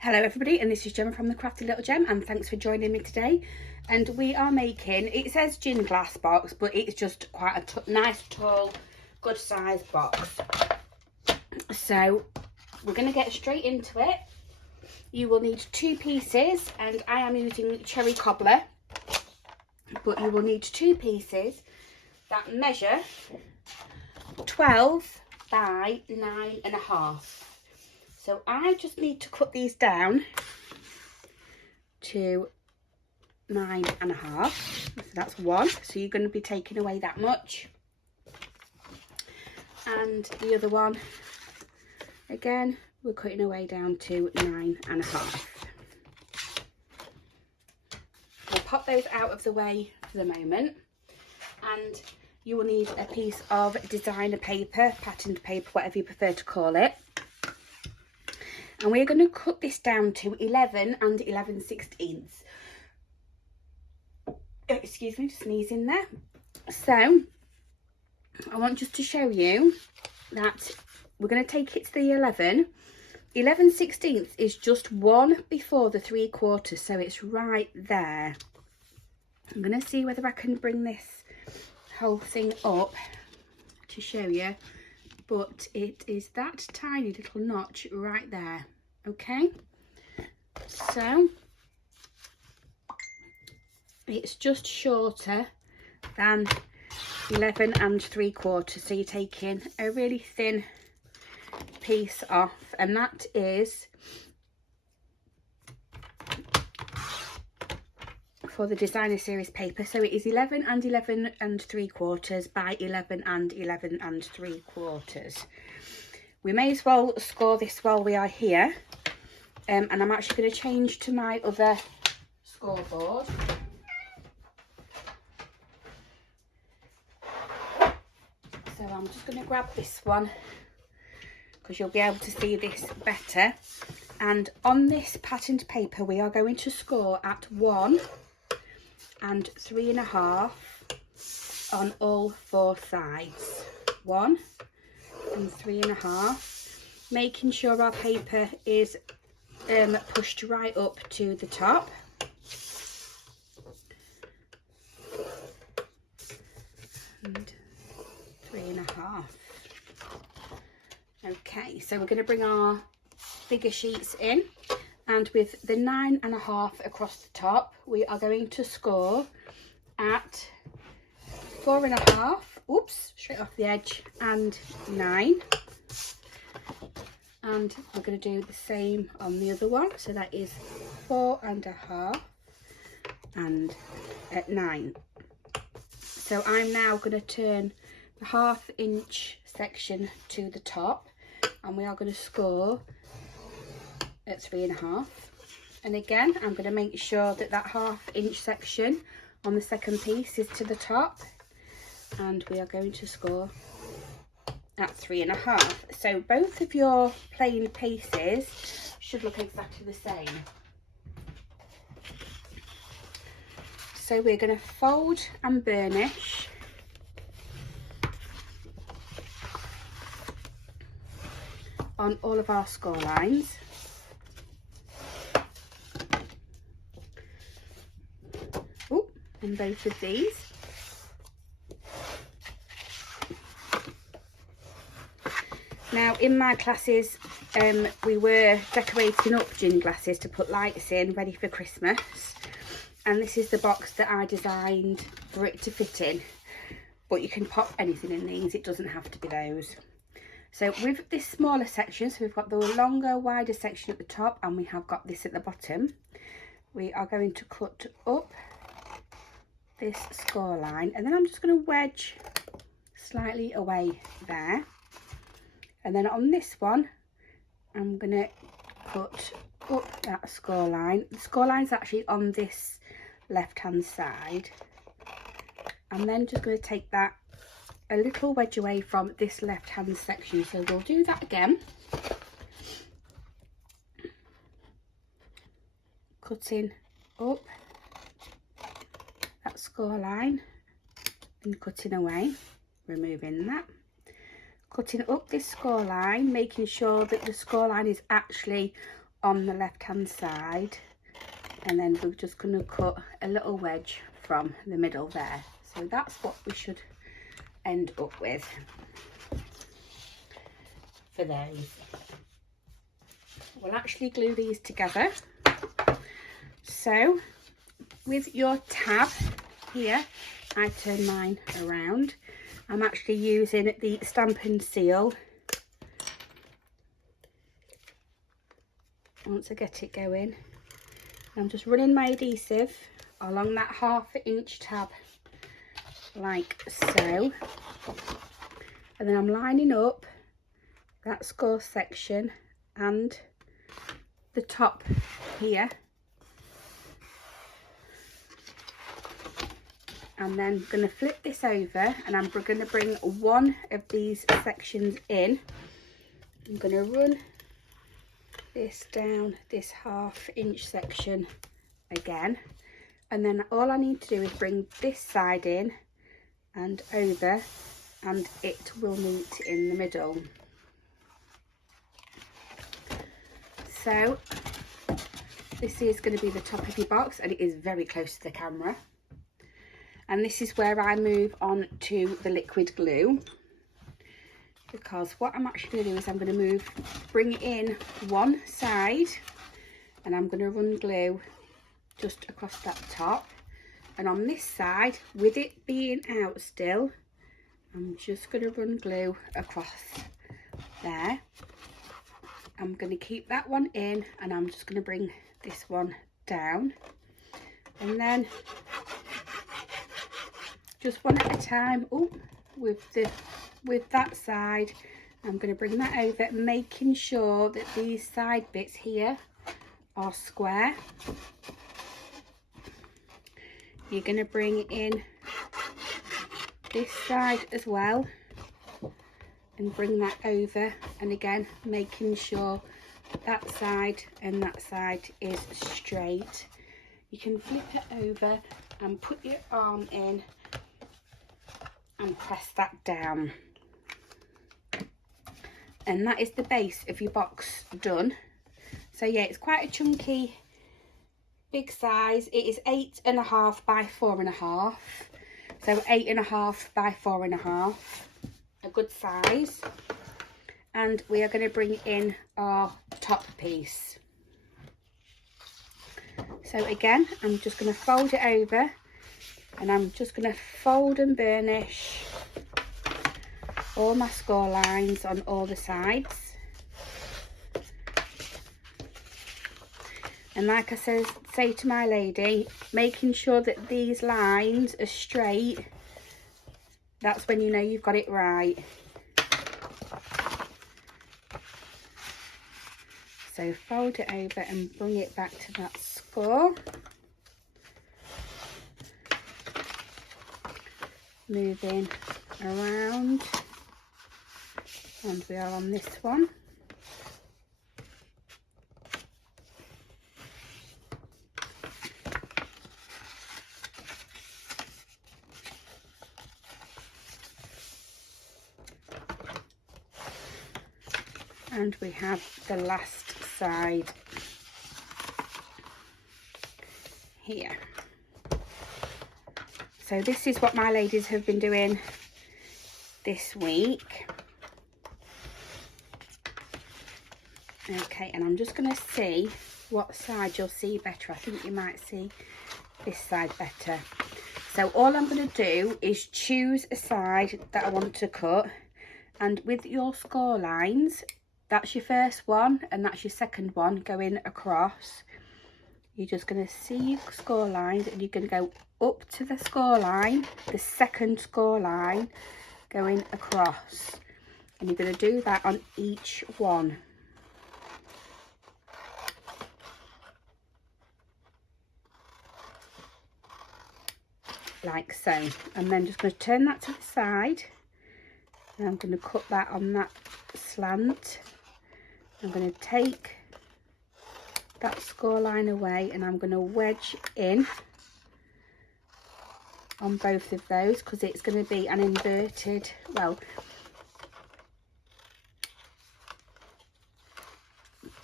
Hello everybody, and this is Gemma from the Crafty Little Gem, and thanks for joining me today. And we are making, it says gin glass box, but it's just quite a nice tall good size box. So we're going to get straight into it. You will need 2 pieces, and I am using cherry cobbler, but you will need 2 pieces that measure 12 by 9.5. So I just need to cut these down to 9.5. So that's 1. So you're going to be taking away that much. And the other one, again, we're cutting away down to 9.5. We'll pop those out of the way for the moment. And you will need a piece of designer paper, patterned paper, whatever you prefer to call it. And we're going to cut this down to 11 and 11/16. Excuse me, just sneezing there. So I want just to show you that we're going to take it to the 11. 11/16 is just 1 before the 3/4, so it's right there. I'm going to see whether I can bring this whole thing up to show you. But it is that tiny little notch right there. Okay, so it's just shorter than 11 3/4. So you're taking a really thin piece off, and that is for the designer series paper. So it is 11 and 3/4 by 11 and 3/4. We may as well score this while we are here, and I'm actually going to change to my other scoreboard. So I'm just going to grab this one because you'll be able to see this better. And on this patterned paper we are going to score at 1 and 3.5 on all 4 sides. 1 and 3.5, making sure our paper is pushed right up to the top. And 3.5. Okay, so we're going to bring our bigger sheets in, and with the 9.5 across the top we are going to score at 4.5, oops, straight off the edge, and 9. And we're going to do the same on the other one, so that is 4.5 and at 9. So I'm now going to turn the 1/2 inch section to the top, and we are going to score at 3.5. And again, I'm going to make sure that that 1/2 inch section on the second piece is to the top, and we are going to score at 3.5. So both of your plain pieces should look exactly the same. So we're going to fold and burnish on all of our score lines. In both of these. Now in my classes we were decorating up gin glasses to put lights in, ready for Christmas, and this is the box that I designed for it to fit in, but you can pop anything in these, it doesn't have to be those. So with this smaller section, so we've got the longer, wider section at the top, and we have got this at the bottom, we are going to cut up this score line, and then I'm just going to wedge slightly away there, and then on this one I'm going to cut up that score line. The score line is actually on this left hand side, and then just going to take that a little wedge away from this left hand section. So we'll do that again, cutting up that score line and cutting away, removing that, cutting up this score line, making sure that the score line is actually on the left hand side, and then we're just going to cut a little wedge from the middle there. So that's what we should end up with for those. We'll actually glue these together. So with your tab here, I turn mine around. I'm actually using the Stamp and Seal. Once I get it going, I'm just running my adhesive along that 1/2 inch tab like so, and then I'm lining up that score section and the top here, and then I'm going to flip this over, and I'm going to bring one of these sections in. I'm going to run this down this 1/2 inch section again, and then all I need to do is bring this side in and over, and it will meet in the middle. So this is going to be the top of your box, and it is very close to the camera, and this is where I move on to the liquid glue, because what I'm actually going to do is I'm going to bring it in one side, and I'm going to run glue just across that top, and on this side, with it being out still, I'm just going to run glue across there. I'm going to keep that one in, and I'm just going to bring this one down, and then just one at a time. Oh, with that side, I'm going to bring that over, making sure that these side bits here are square. You're going to bring in this side as well and bring that over, and again making sure that side and that side is straight. You can flip it over and put your arm in and press that down, and that is the base of your box done. So yeah, it's quite a chunky big size. It is 8.5 by 4.5, so 8.5 by 4.5, a good size. And we are going to bring in our top piece. So again, I'm just going to fold it over, and I'm just going to fold and burnish all my score lines on all the sides. And like I say to my lady, making sure that these lines are straight, that's when you know you've got it right. So fold it over and bring it back to that score. Moving around, and we are on this one. And we have the last side here. So this is what my ladies have been doing this week. Okay, and I'm just going to see what side you'll see better. I think you might see this side better. So all I'm going to do is choose a side that I want to cut, and with your score lines, that's your first one and that's your second one going across. You're just going to see your score lines, and you're going to go up to the score line, the second score line going across, and you're going to do that on each one. Like so. And then just going to turn that to the side, and I'm going to cut that on that slant. I'm going to take that score line away, and I'm going to wedge in on both of those, because it's going to be an inverted, well,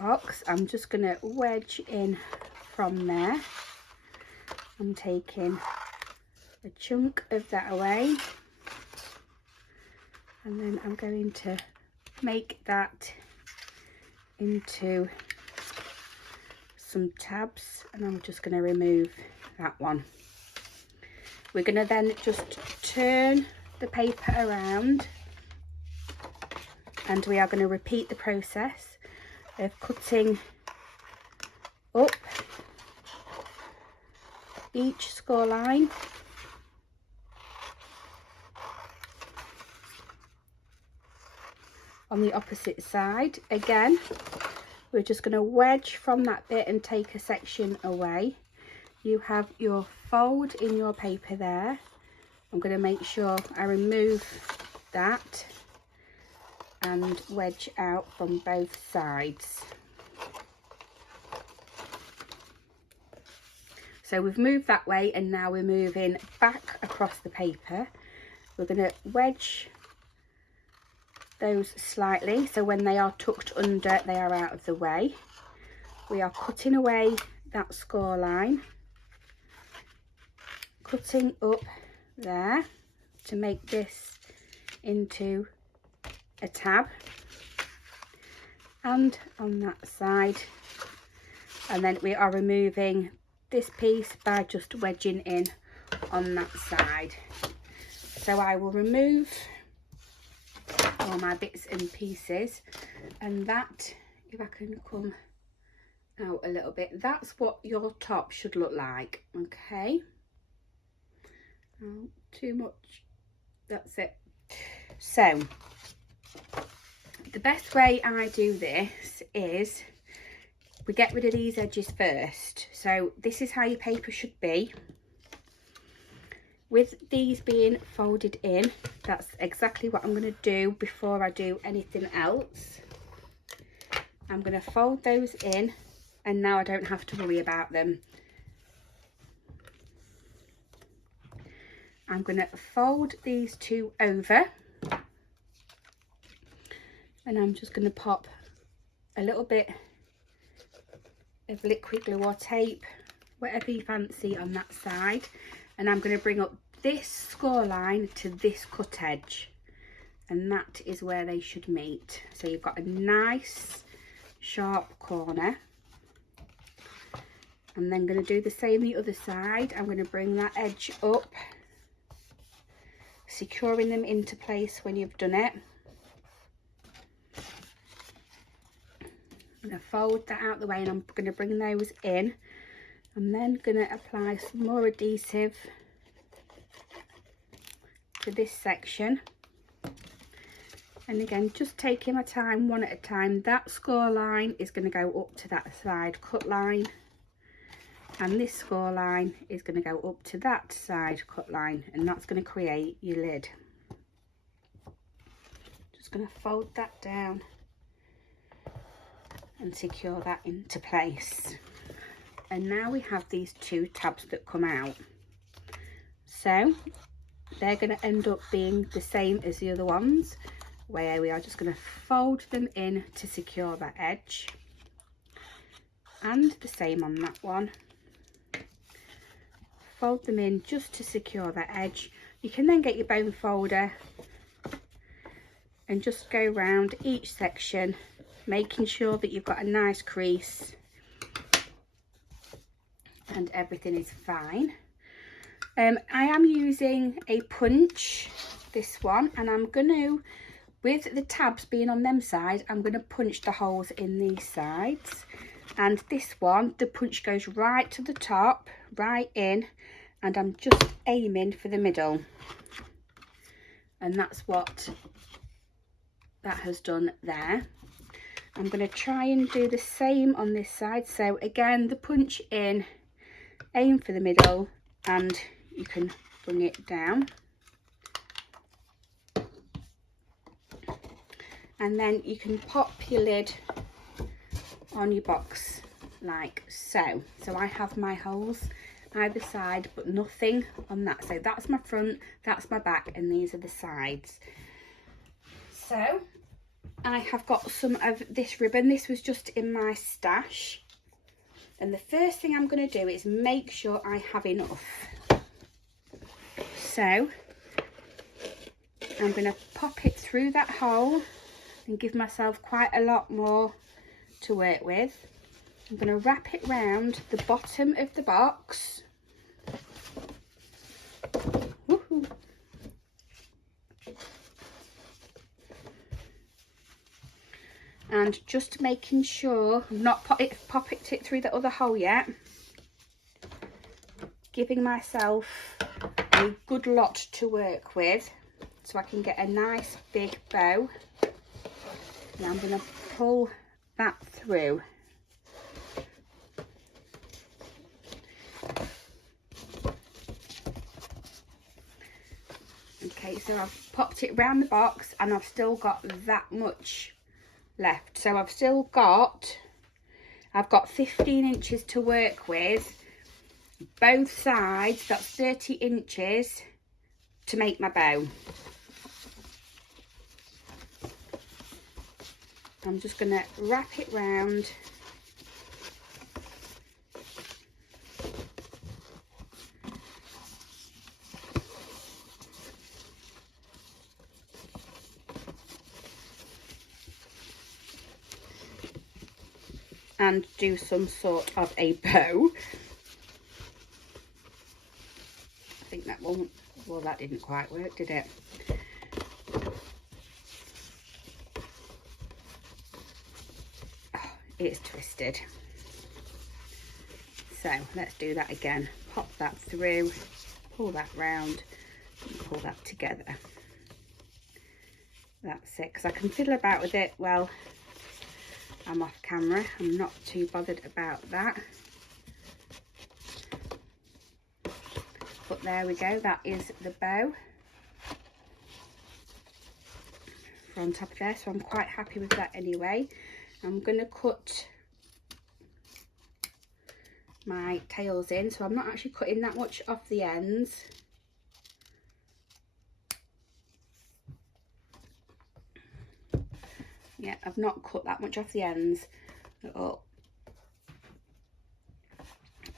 box, I'm just going to wedge in from there. I'm taking a chunk of that away, and then I'm going to make that into some tabs, and I'm just going to remove that one. We're going to then just turn the paper around, and we are going to repeat the process of cutting up each score line on the opposite side. Again, we're just going to wedge from that bit and take a section away. You have your fold in your paper there. I'm going to make sure I remove that and wedge out from both sides. So we've moved that way, and now we're moving back across the paper. We're going to wedge those slightly, so when they are tucked under, they are out of the way. We are cutting away that score line, cutting up there to make this into a tab, and on that side, and then we are removing this piece by just wedging in on that side. So I will remove all my bits and pieces, and that, if I can come out a little bit, that's what your top should look like. Okay, not too much, that's it. So the best way I do this is we get rid of these edges first. So this is how your paper should be. With these being folded in, that's exactly what I'm going to do before I do anything else. I'm going to fold those in, and now I don't have to worry about them. I'm going to fold these two over, and I'm just going to pop a little bit of liquid glue or tape, whatever you fancy, on that side, and I'm going to bring up this score line to this cut edge, and that is where they should meet. So you've got a nice sharp corner. I'm then going to do the same the other side. I'm going to bring that edge up, securing them into place when you've done it. I'm going to fold that out the way, and I'm going to bring those in. I'm then going to apply some more adhesive to this section, and again, just taking my time one at a time. That score line is going to go up to that side cut line, and this score line is going to go up to that side cut line, and that's going to create your lid. Just going to fold that down and secure that into place. And now we have these two tabs that come out, so they're going to end up being the same as the other ones, where we are just going to fold them in to secure that edge, and the same on that one. Fold them in just to secure that edge. You can then get your bone folder and just go around each section, making sure that you've got a nice crease and everything is fine. I am using a punch, this one, and I'm going to, with the tabs being on them side, I'm going to punch the holes in these sides. And this one, the punch goes right to the top, right in, and I'm just aiming for the middle. And that's what that has done there. I'm going to try and do the same on this side. So again, the punch in, aim for the middle, and you can bring it down. And then you can pop your lid on your box like so. So I have my holes either side, but nothing on that. So that's my front, that's my back, and these are the sides. So I have got some of this ribbon. This was just in my stash. And the first thing I'm going to do is make sure I have enough. So I'm going to pop it through that hole and give myself quite a lot more to work with. I'm going to wrap it round the bottom of the box. Woohoo. And just making sure I'm not popping it through the other hole yet. Giving myself a good lot to work with so I can get a nice big bow. Now I'm going to pull that through. Okay, so I've popped it around the box and I've still got that much left. So I've got 15 inches to work with. Both sides, that's 30 inches to make my bow. I'm just going to wrap it round. And do some sort of a bow. I think that won't, well, that didn't quite work, did it? Oh, it's twisted. So let's do that again. Pop that through, pull that round, and pull that together. That's it, because I can fiddle about with it. Well, I'm off camera, I'm not too bothered about that. But there we go, that is the bow on top of there, so I'm quite happy with that anyway. I'm going to cut my tails in, so I'm not actually cutting that much off the ends. Yeah, I've not cut that much off the ends at all.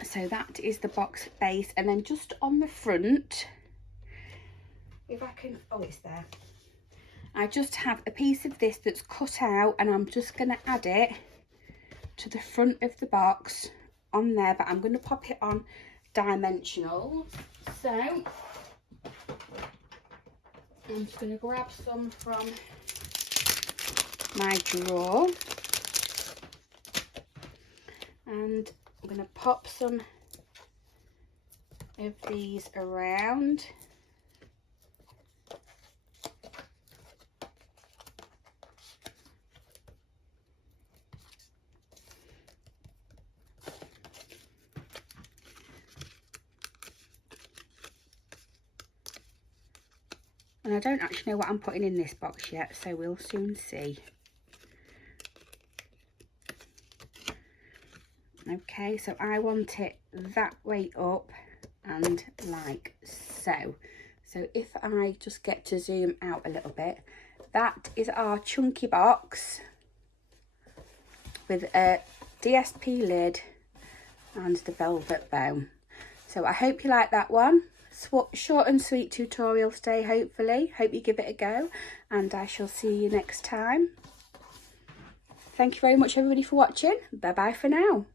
So that is the box base, and then just on the front, if I can, oh, it's there. I just have a piece of this that's cut out, and I'm just going to add it to the front of the box on there, but I'm going to pop it on dimensional. So I'm just going to grab some from my drawer, and I'm going to pop some of these around. And I don't actually know what I'm putting in this box yet, so we'll soon see. Okay, so I want it that way up and like so. So if I just get to zoom out a little bit, that is our chunky box with a DSP lid and the velvet bow. So I hope you like that one. Short and sweet tutorial today, hopefully. Hope you give it a go, and I shall see you next time. Thank you very much, everybody, for watching. Bye bye for now.